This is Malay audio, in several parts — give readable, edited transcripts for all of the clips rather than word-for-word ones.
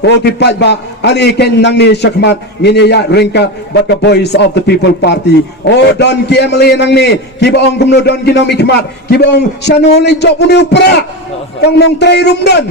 ko kipat ba ali ken nang ni syakmat ngini ya ringkat bat ka Voice of the People Party o don ki emily nang ni ki ba ong kumno don ki nom ikmat ki ba ong shanuli job uni upra kang nong tray room don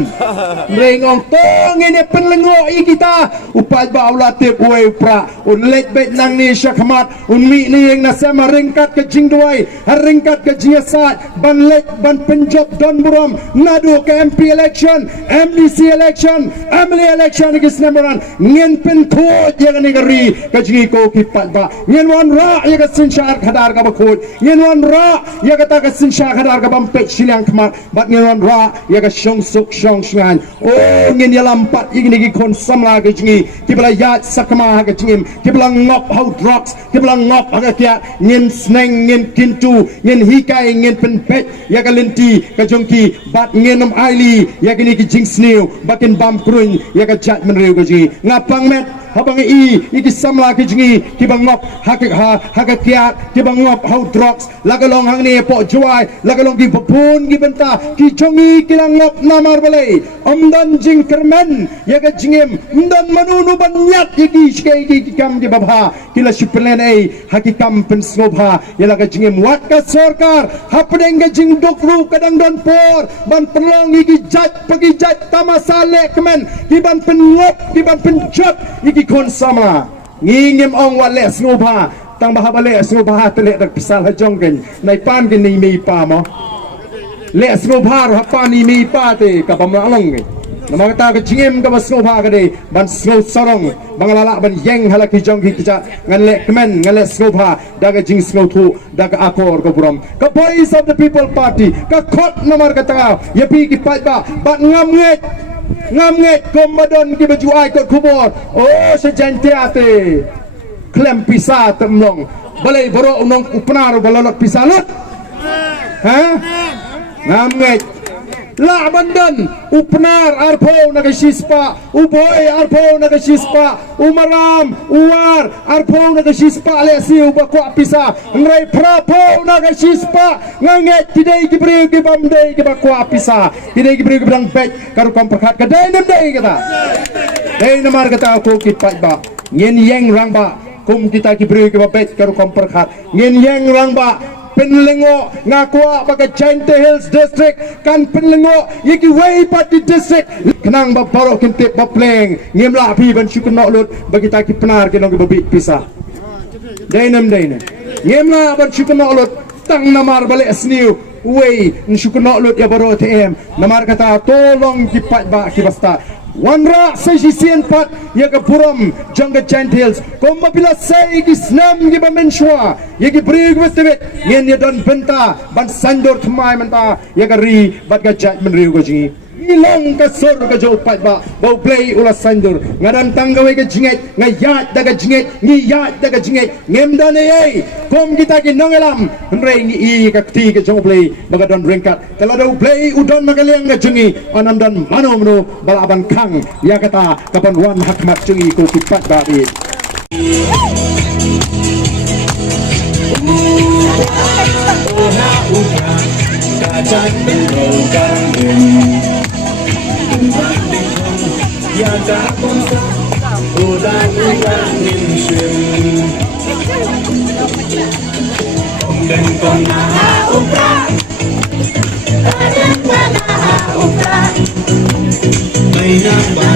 ring ong tong ngini penlengo i kita upat ba ulatip uwe upra un let bet nang ni syakmat un mi ni yang nasema ringkat ke jingduai ringkat ke jiasat ban let ban penjob don buram nadu ke MP election MDC election Emily election ke senamoran ngin pen khod yang negeri ke jingi ko kipat ba ngin wan ra ya ke sinsyar khadar ka bakhod ngin wan ra ya ke ta ke sinsyar khadar ka bampet silang khmat bat ngin wan ra ya ke syong suk syong shngan oh ngin ya lampat igni ki kon samla ke jingi kibla yat sakma ke jingim kibla ngop how drugs kibla ngop aga kya ngin sneng ngin kintu ngin hikai ngin pen pet ya ke lenti ke jongki bat ngin nom aili ya ke ni ki jing snew bakin bam krun ya ke jat menriu ke jingi ngapang met habang iki samla ke jingi ki bangop hak kiat ki bangop how drugs lagalong hang ni po juai lagalong ki pun ki benta ki jongi ki langop namar balai amdan jing kermen ya ke jingim amdan manunu banyat iki skai ki kam ki babha kila suplen ai hakikam pen snobha ya la ke jingim wat ka sarkar hapdeng ke jing dokru kadang don por ban perlong iki jat pagi jat tamasale kemen ki ban penlop ki ban penjot iki kon sama ngingim ong wale snubha tang bahabale snubha tele dak pisal hajong ken nai pan ken ni mi pa mo le snubha ha pan ni mi pa te ka pam along ni nama kata ke jingim ka snubha ka de ban snow sorong bangalala ban yeng hala ki jong ki ja ngan le kemen ngan le snubha daga jing snow thu daga akor ko buram ka Voice of the People Party ka khot nomor kata yepi ki pa ba bat ngam nget komadon ki baju ai kot kubor oh sejante ate klem pisa temlong balai boro unong upnar balolot pisalut ha nget la bandan upnar arpo nagasispa uboy arpo nagasispa umaram uwar arpo nagasispa alesi ubako pisa ngrai prapo nagasispa nganget tidai gibriu gibamdei gibako pisa tidai gibriu gibrang bet karu komperkat kadai nemdei kata dei namar kata ko kipat ba ngin yeng rang ba kum kita gibriu gibabet karu komperkat ngin yeng rang ba penlengo ngakwa baka Jante Hills District kan penlengo yiki way party district kenang ba paro kintip ba pleng ngimla pi ban syukunok lut bagi taki penar kenong babi pisah dainem ngimla ban syukunok lut tang namar balik sniu way syukunok lut ya baro TM namar kata tolong kipat ba kibasta wanra sejisian pat ya ke puram jangga Gentiles komba bila sai ki snam ki bamenshwa ya ki brig westebet yen ya don benta ban sandor thmai menta ya ke ri bat ga jat menriu ko jingi ilong ka sor ka jo pat ba bau play ula sandur ngadan tanggawe ka jinget ngayat daga jinget ngiyat daga jinget ngemdan ei kom kita ki nongelam rei ni i ka ti ka jo play baga don ringkat kalau do play udon magaliang ka jingi anam dan mano mano balaban kang ya kata kapan wan hakmat jingi ko tipat ba di kacat berokang ya tak pun udah ngin dan kong naha upra kadang naha upra may nambah